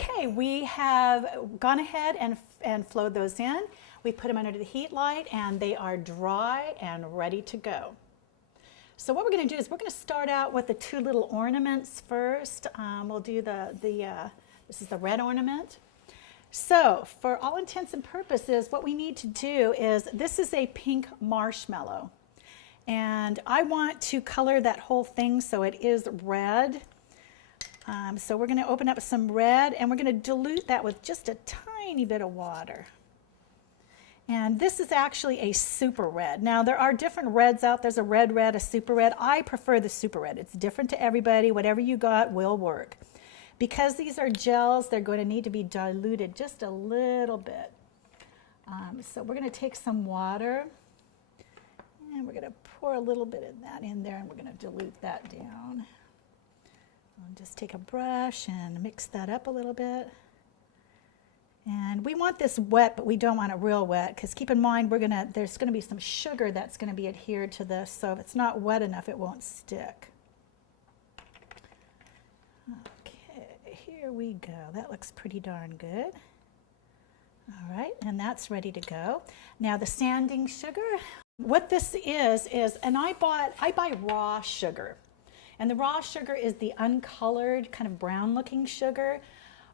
Okay, we have gone ahead and flowed those in. We put them under the heat light and they are dry and ready to go. So what we're going to do is we're going to start out with the two little ornaments first. We'll do this is the red ornament. So for all intents and purposes, what we need to do is, this is a pink marshmallow. And I want to color that whole thing so it is red. So we're going to open up some red and we're going to dilute that with just a tiny bit of water. And this is actually a super red. Now there are different reds out. There's a red, a super red. I prefer the super red. It's different to everybody. Whatever you got will work. Because these are gels, they're going to need to be diluted just a little bit. So we're going to take some water and we're going to pour a little bit of that in there and we're going to dilute that down. I'll just take a brush and mix that up a little bit. And we want this wet, but we don't want it real wet, because keep in mind there's going to be some sugar that's going to be adhered to this, so if it's not wet enough, it won't stick. Okay, here we go. That looks pretty darn good. All right, and that's ready to go. Now the sanding sugar, what this is and I buy raw sugar. And the raw sugar is the uncolored, kind of brown looking sugar.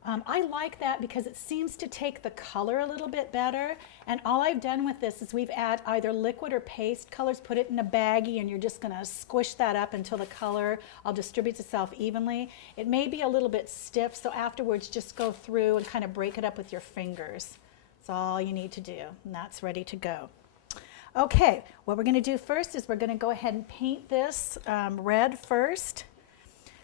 I like that because it seems to take the color a little bit better. And all I've done with this is we've added either liquid or paste colors, put it in a baggie, and you're just gonna squish that up until the color all distributes itself evenly. It may be a little bit stiff, so afterwards just go through and kind of break it up with your fingers. That's all you need to do, and that's ready to go. Okay, what we're going to do first is we're going to go ahead and paint this red first.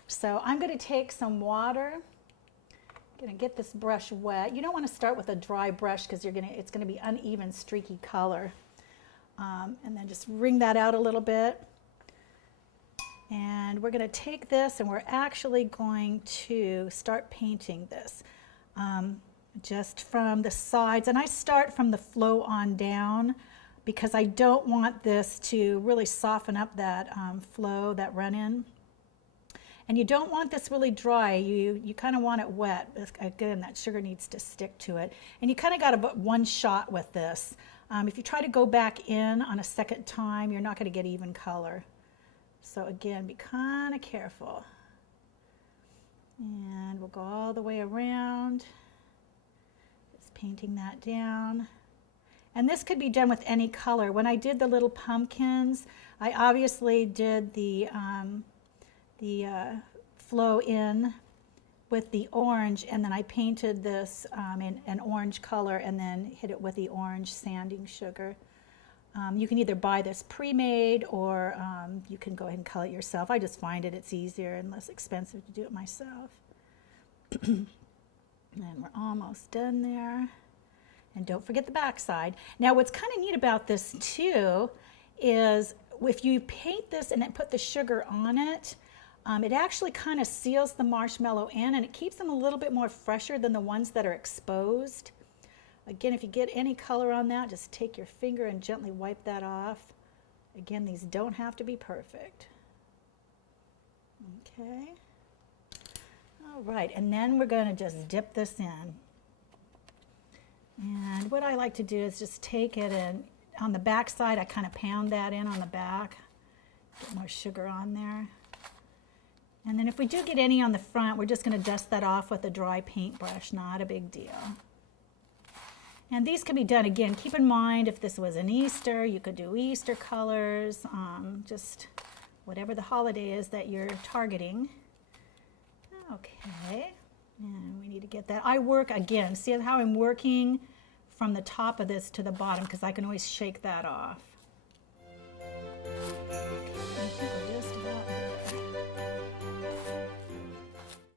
So I'm going to take some water. I'm going to get this brush wet. You don't want to start with a dry brush because it's going to be uneven, streaky color. And then just wring that out a little bit. And we're going to take this and we're actually going to start painting this just from the sides. And I start from the flow on down, because I don't want this to really soften up that flow, that run-in. And you don't want this really dry. You kind of want it wet. Again, that sugar needs to stick to it. And you kind of got about one shot with this. If you try to go back in on a second time, you're not going to get even color. So again, be kind of careful. And we'll go all the way around. Just painting that down. And this could be done with any color. When I did the little pumpkins, I obviously did the flow in with the orange, and then I painted this in an orange color and then hit it with the orange sanding sugar. You can either buy this pre-made or you can go ahead and color it yourself. I just find it's easier and less expensive to do it myself. And we're almost done there. And don't forget the back side. Now what's kind of neat about this too is if you paint this and then put the sugar on it, it actually kind of seals the marshmallow in and it keeps them a little bit more fresher than the ones that are exposed. Again, if you get any color on that, just take your finger and gently wipe that off. Again, these don't have to be perfect. Okay. All right, and then we're going to just dip this in. And what I like to do is just take it and on the back side, I kind of pound that in on the back, get more sugar on there. And then if we do get any on the front, we're just going to dust that off with a dry paintbrush, not a big deal. And these can be done, again, keep in mind if this was an Easter, you could do Easter colors, just whatever the holiday is that you're targeting. Okay. And we need to get that. I work, again, see how I'm working from the top of this to the bottom because I can always shake that off.